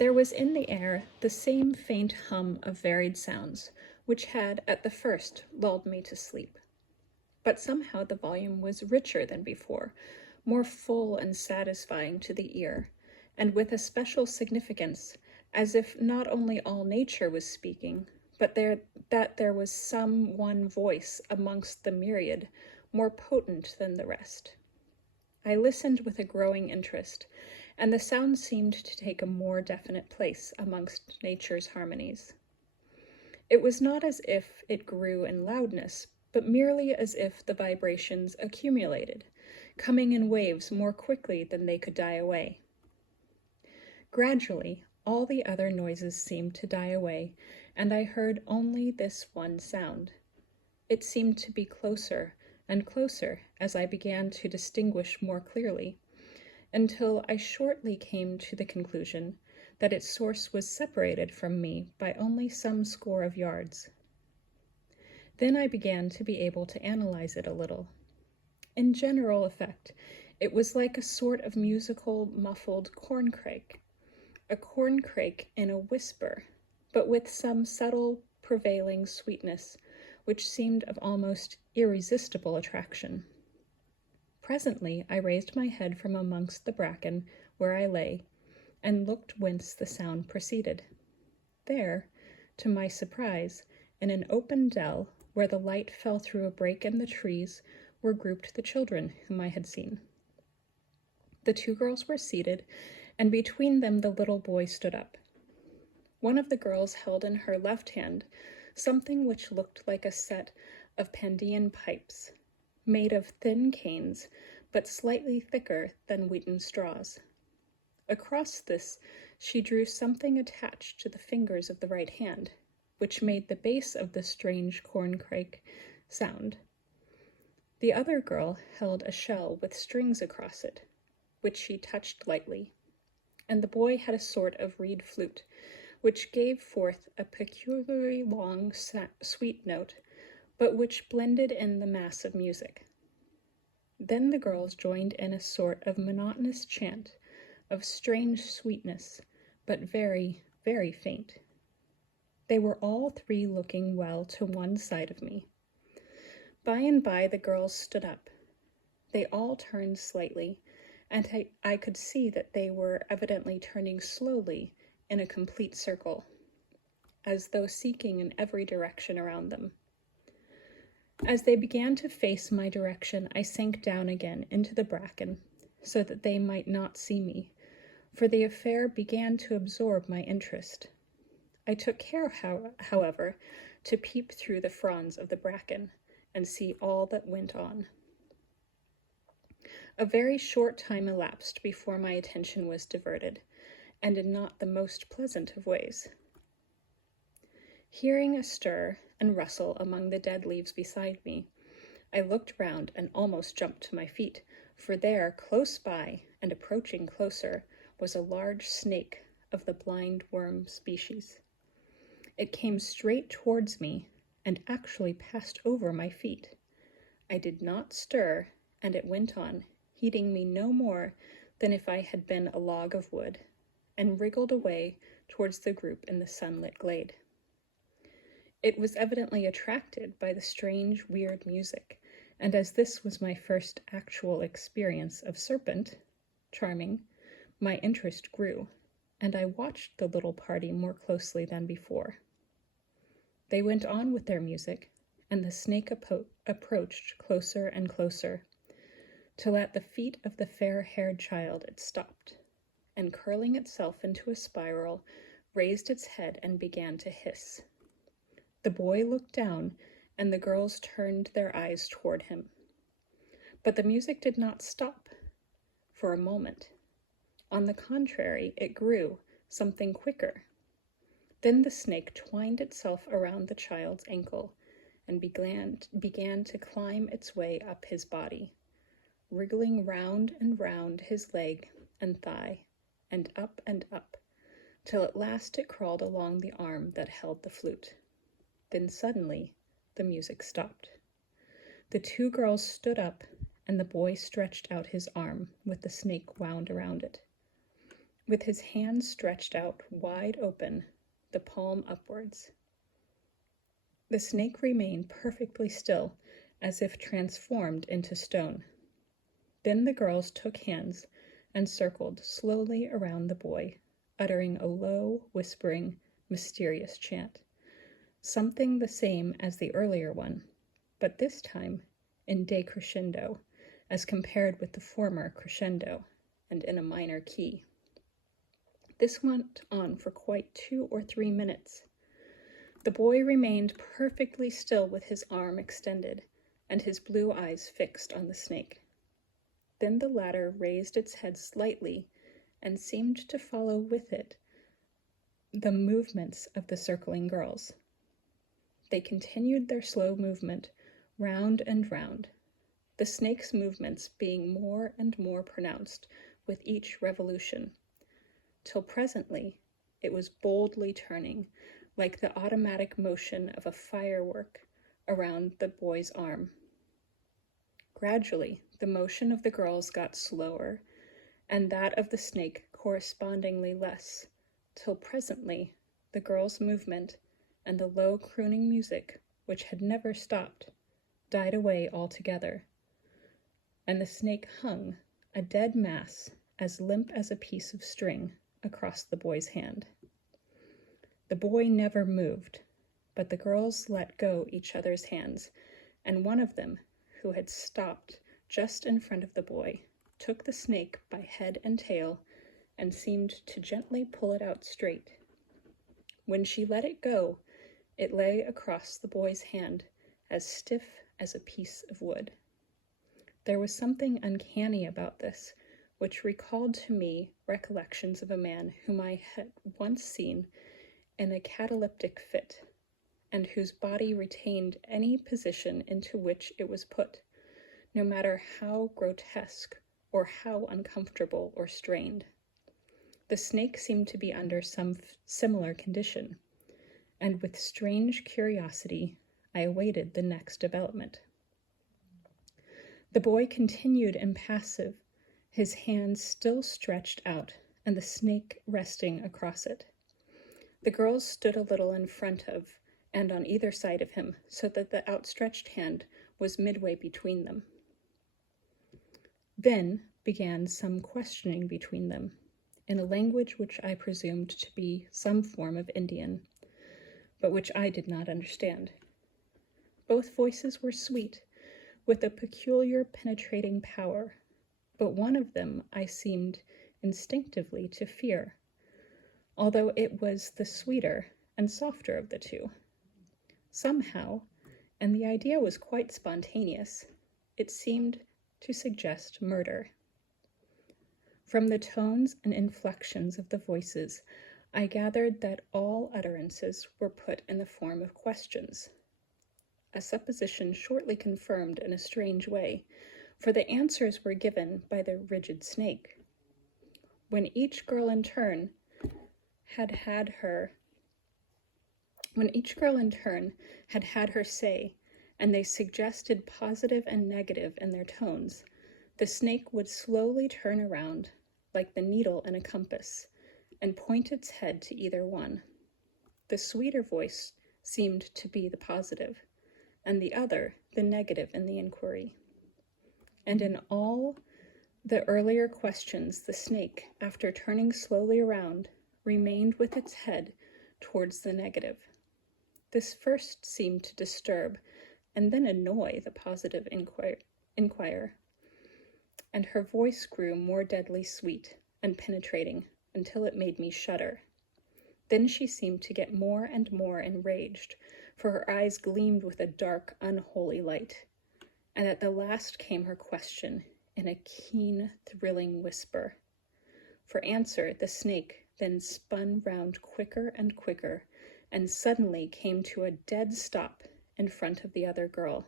There was in the air the same faint hum of varied sounds, which had at the first lulled me to sleep. But somehow the volume was richer than before, more full and satisfying to the ear, and with a special significance, as if not only all nature was speaking, but that there was some one voice amongst the myriad more potent than the rest. I listened with a growing interest, and the sound seemed to take a more definite place amongst nature's harmonies. It was not as if it grew in loudness, but merely as if the vibrations accumulated, coming in waves more quickly than they could die away. Gradually, all the other noises seemed to die away, and I heard only this one sound. It seemed to be closer and closer as I began to distinguish more clearly, until I shortly came to the conclusion that its source was separated from me by only some score of yards. Then I began to be able to analyze it a little. In general effect, it was like a sort of musical, muffled corncrake, a corncrake in a whisper, but with some subtle, prevailing sweetness, which seemed of almost irresistible attraction. Presently I raised my head from amongst the bracken where I lay, and looked whence the sound proceeded. There, to my surprise, in an open dell, where the light fell through a break in the trees, were grouped the children whom I had seen. The two girls were seated, and between them the little boy stood up. One of the girls held in her left hand something which looked like a set of Pandean pipes, made of thin canes, but slightly thicker than wheaten straws. Across this she drew something attached to the fingers of the right hand, which made the base of the strange corncrake sound. The other girl held a shell with strings across it, which she touched lightly, and the boy had a sort of reed flute, which gave forth a peculiarly long, sweet note, but which blended in the mass of music. Then the girls joined in a sort of monotonous chant, of strange sweetness, but very, very faint. They were all three looking well to one side of me. By and by the girls stood up. They all turned slightly, and I could see that they were evidently turning slowly in a complete circle, as though seeking in every direction around them. As they began to face my direction, I sank down again into the bracken, so that they might not see me, for the affair began to absorb my interest. I took care, however, to peep through the fronds of the bracken and see all that went on. A very short time elapsed before my attention was diverted, and in not the most pleasant of ways. Hearing a stir and rustle among the dead leaves beside me, I looked round and almost jumped to my feet, for there, close by, and approaching closer, was a large snake of the blind worm species. It came straight towards me, and actually passed over my feet. I did not stir, and it went on, heeding me no more than if I had been a log of wood, and wriggled away towards the group in the sunlit glade. It was evidently attracted by the strange, weird music, and as this was my first actual experience of serpent, charming, my interest grew, and I watched the little party more closely than before. They went on with their music, and the snake approached closer and closer, till at the feet of the fair-haired child it stopped, and curling itself into a spiral, raised its head and began to hiss. The boy looked down, and the girls turned their eyes toward him. But the music did not stop for a moment. On the contrary, it grew something quicker. Then the snake twined itself around the child's ankle and began to climb its way up his body, wriggling round and round his leg and thigh, and up, till at last it crawled along the arm that held the flute. Then suddenly the music stopped. The two girls stood up, and the boy stretched out his arm with the snake wound around it. with his hands stretched out wide open, the palm upwards. The snake remained perfectly still, as if transformed into stone. Then the girls took hands and circled slowly around the boy, uttering a low, whispering, mysterious chant, something the same as the earlier one, but this time in decrescendo, as compared with the former crescendo, and in a minor key. This went on for quite 2 or 3 minutes. The boy remained perfectly still with his arm extended and his blue eyes fixed on the snake. Then the latter raised its head slightly and seemed to follow with it the movements of the circling girls. They continued their slow movement round and round, the snake's movements being more and more pronounced with each revolution, till presently it was boldly turning, like the automatic motion of a firework around the boy's arm. Gradually, the motion of the girls got slower, and that of the snake correspondingly less, till presently the girls' movement and the low crooning music, which had never stopped, died away altogether, and the snake hung, a dead mass, as limp as a piece of string, across the boy's hand. The boy never moved, but the girls let go each other's hands, and one of them, who had stopped just in front of the boy, took the snake by head and tail and seemed to gently pull it out straight. When she let it go, it lay across the boy's hand as stiff as a piece of wood. There was something uncanny about this, which recalled to me recollections of a man whom I had once seen in a cataleptic fit, and whose body retained any position into which it was put, no matter how grotesque or how uncomfortable or strained. The snake seemed to be under some similar condition, and with strange curiosity I awaited the next development. The boy continued impassive, his hands still stretched out and the snake resting across it. The girls stood a little in front of and on either side of him, so that the outstretched hand was midway between them. Then began some questioning between them, in a language which I presumed to be some form of Indian, but which I did not understand. Both voices were sweet, with a peculiar penetrating power, but one of them I seemed instinctively to fear, although it was the sweeter and softer of the two. Somehow, and the idea was quite spontaneous, it seemed to suggest murder. From the tones and inflections of the voices, I gathered that all utterances were put in the form of questions, a supposition shortly confirmed in a strange way, for the answers were given by the rigid snake. When each girl in turn had had her say, and they suggested positive and negative in their tones, the snake would slowly turn around, like the needle in a compass, and point its head to either one. The sweeter voice seemed to be the positive, and the other the negative in the inquiry. And in all the earlier questions, the snake, after turning slowly around, remained with its head towards the negative. This first seemed to disturb and then annoy the positive inquirer, and her voice grew more deadly sweet and penetrating until it made me shudder. Then she seemed to get more and more enraged, for her eyes gleamed with a dark, unholy light, and at the last came her question in a keen, thrilling whisper. For answer, the snake then spun round quicker and quicker, and suddenly came to a dead stop in front of the other girl.